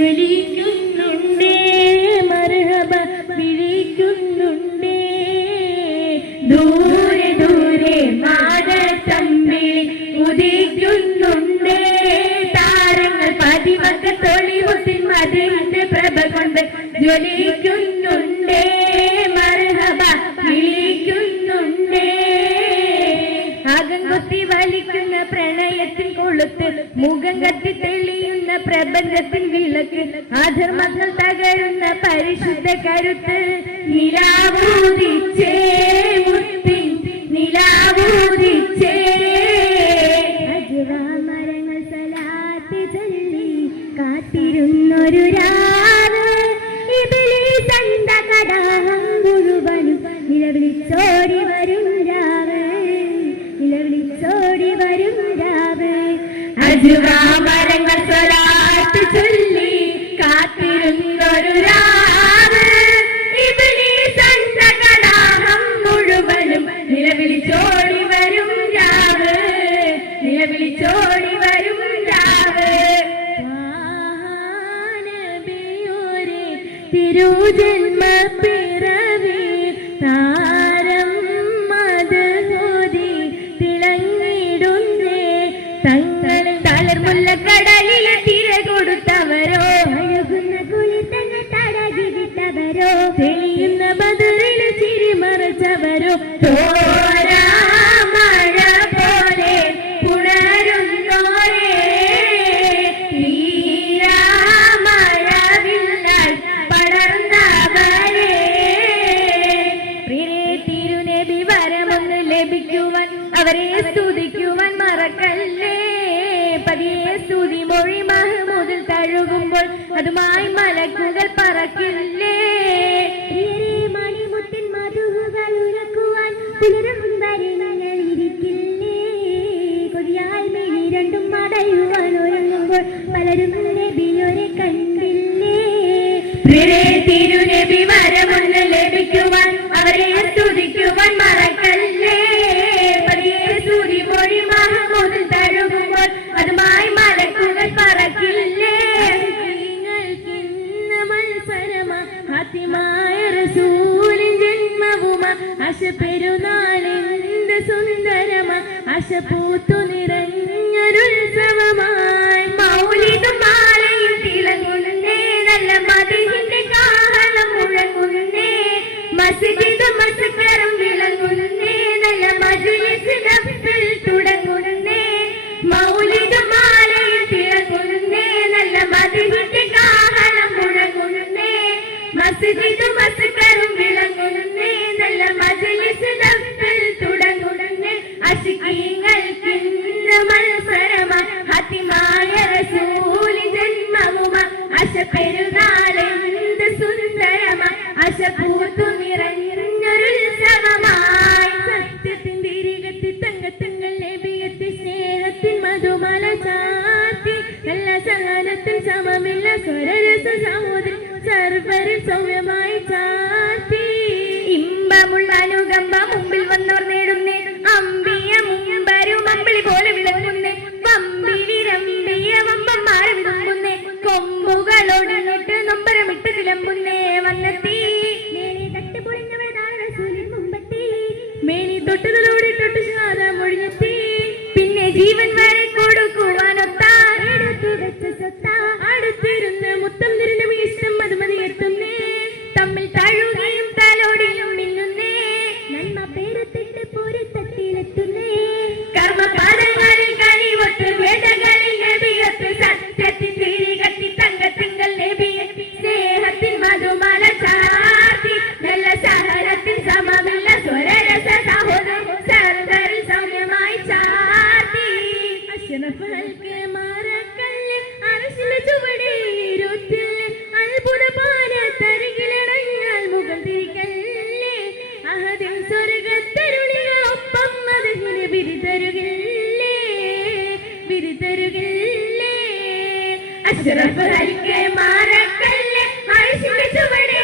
ജ്വലിക്കുന്നുണ്ടേ മർഹബ വിളിക്കുന്നുണ്ടേ ദൂരെ ദൂരെ മാനത്തമ്പിളി ഉദിക്കുന്നുണ്ടേ താരങ്ങൾ പതിവൊക്കെ തൊളിമുത്തിൻ മതിലിന്റെ പ്രഭ കൊണ്ട് ജ്വലിക്കുന്നുണ്ടേ മർഹബ വിളിക്കുന്നുണ്ടേ അകം കൊത്തി വലിക്കുന്ന പ്രണയത്തിൻ കൊളുത്ത് മുഖം കത്തി തെളിയുന്ന പ്രപഞ്ചത്തിൻ വിളക്ക് അധർമ്മങ്ങൾ തകരുന്ന പരിശുദ്ധ കരുത്ത് നിലാവൂതിച്ചേ മുത്തിൻ നിലാവൂതിച്ചേ മരങ്ങൾ സലാത്ത് ചൊല്ലി കാത്തിരുന്നൊരു രാവ് ഇബ്ലീസ് അണ്ട കടാഹം മുഴുവനും നിലവിളിച്ചോടി വരും രാവ് നിലവിളിച്ചോടി വരും രാവ് മരങ്ങൾ സ്വലാത്ത് ചൊല്ലി കാത്തിരുന്നൊരു രാവ് ഇബ്ലീസ് അണ്ട കടാഹം മുഴുവനും നിലവിളിച്ചോടി വരും രാവ് നിലവിളിച്ചോടി വരും രാവ് നബിയോരെ തിരുജന്മ പിറവി താരം മദഹോദി തിളങ്ങിടുന്നേ തങ്ങളിൽ തളർമുല്ല കടലിലെ തിര കൊടുത്തവരോ അഴുകുന്ന കുളിത്തങ്ങ തടകി വിട്ടവരോ തെളിയുന്ന ബദറിൽ ചിരി മറച്ചവരോ തോരാ മഴ പോലെ പുണരുന്നോരേ തീരാ മഴവില്ലാൽ പടർന്നവരേ പ്രിയരേ തിരുനബി വരമൊന്ന് ലഭിക്കുവാൻ അവരെ സ്തുതിക്കുവാൻ മറക്കല്ലേ പതിയെ സ്തുതി മൊഴി മഹ്മൂദിൽ തഴുകുമ്പോൾ അതുമായി മലക്കുകൾ പറക്കില്ലേ മണിമുത്തിൻ മധുകൾ ഉരക്കുവാൻ പുലരും മുൻപരെ ഞങ്ങൾ ഇരിക്കില്ലേ കൊതിയായി മെഴി രണ്ടും മടയുവാൻ ഒരുങ്ങുമ്പോൾ പലരും നബിയോരെ കണ്ടില്ലേ തിരുനബി വരമൊന്ന് ലഭിക്കുവാൻ അവരെ സ്തുതിക്കുവാൻ മറക്കല്ലേ പതിയെ സ്തുതി മൊഴി മഹ്മൂദിൽ തഴുകുമ്പോൾ അതുമായി മലക്കുകൾ പറക്കില്ലേ ായ റസൂലിൻ ജന്മവുമ അശ പെരുന്നാളിന്റെ സുന്ദരമ അശ പൂത്തു നിറഞ്ഞൊരുത്സവമായി മൗലിദും മാലയും തിളങ്ങുന്നേ നല്ല മദീഹിന്റെ കാഹളം മുഴങ്ങുന്നേ മസ്ജിദും മസ്കറും വിളങ്ങുന്നേ നല്ല മജ്‌ലിസ് ദഫ്തർ തുടങ്ങുന്നേ മൗലിദും മാലയും തിളങ്ങുന്നേ നല്ല മദീഹിന്റെ കാഹളം മുഴങ്ങുന്നേ മസ്ജിദും മസ്കറും വിളങ്ങുന്നേ നല്ല മജ്‌ലിസ് ദഫ്തർ തുടങ്ങുന്നേ അശ്കീങ്ങൾക്ക് മത്സരമ ഹത്തിമായ റസൂലിൻ ജന്മവുമ അശ പെരുന്നാളെന്ത് സുന്ദരമ അശ പൂത്തു നിറഞ്ഞൊരുത്സവമായി സത്യത്തിൻ തിരികത്തി തങ്കത്തങ്ങൾ നബിയെത്തി സ്നേഹത്തിൻ മധുമല ചാത്തി നല്ല സഹനത്തിൽ സമമില്ല സ്വരരസ സഹോദരി സർവരിൽ സൗമ്യമായി ചാത്തി ഇമ്പമുള്ള അനുകമ്പ മുമ്പിൽ വന്നോർ നേടുന്നേ അമ്പിയ മുമ്പരും അമ്പിളി പോലെ വിളങ്ങുന്നേ വമ്പി വിരമ്പിയ വമ്പന്മാരെ വിളങ്ങുന്നേ കൊമ്പുകളോടിട്ട് നൊമ്പരമിട്ട് ചിലമ്പുന്നേ വന്നെത്തി മേനി തട്ട് പൊളിഞ്ഞവരാണ് സൂര്യൻ മുമ്പെത്തി മേനി തൊട്ടതിലൂടെ തൊട്ട് ശാദ മൊഴിഞ്ഞെത്തി പിന്നെ ജീവൻ വരെ കൊടുക്കുവാനൊത്ത എടുത്തു വെച്ച സ്വത്ത അടുത്തിരുന്ന് മുത്തം തിരുന്ന ഇഷ്ടം മധുമതി എത്തുന്നേ തമ്മിൽ തഴുകയും തലോടിയും മിന്നുന്നേ നന്മ പേരത്തിന്റെ പൊരുത്തത്തിലെത്തുന്നേ കർമ്മപാദങ്ങളിൽ കനിവൊട്ട് വേദകളിൽ നബിയത്ത് സത്യത്തിൻ തിരികത്തി തങ്കത്തിങ്കൽ നബിയെത്തി സ്നേഹത്തിൻ മധുമല ചാർത്തി നല്ല സഹനത്തിൻ സമമില്ല സ്വരരസ സഹോദരൻ സർവരിൽ സൗമ്യമായി ചാർത്തി അശ്റഫൽക്ക് മറക്കല്ല് അർശിലെ ചുവടെ ഇരുത്തില്ലേ അത്ഭുത പാനത്തരികിലടഞ്ഞാൽ മുഖം തിരിക്കല്ലേ അഹദിൻ സ്വർഗത്തരുളികളൊപ്പം മദഹിന് വിരിതരുകില്ലേ വിരിതരുകില്ലേ അശ്റഫൽക്ക് മറക്കല്ല് അർശിലെ ചുവടെ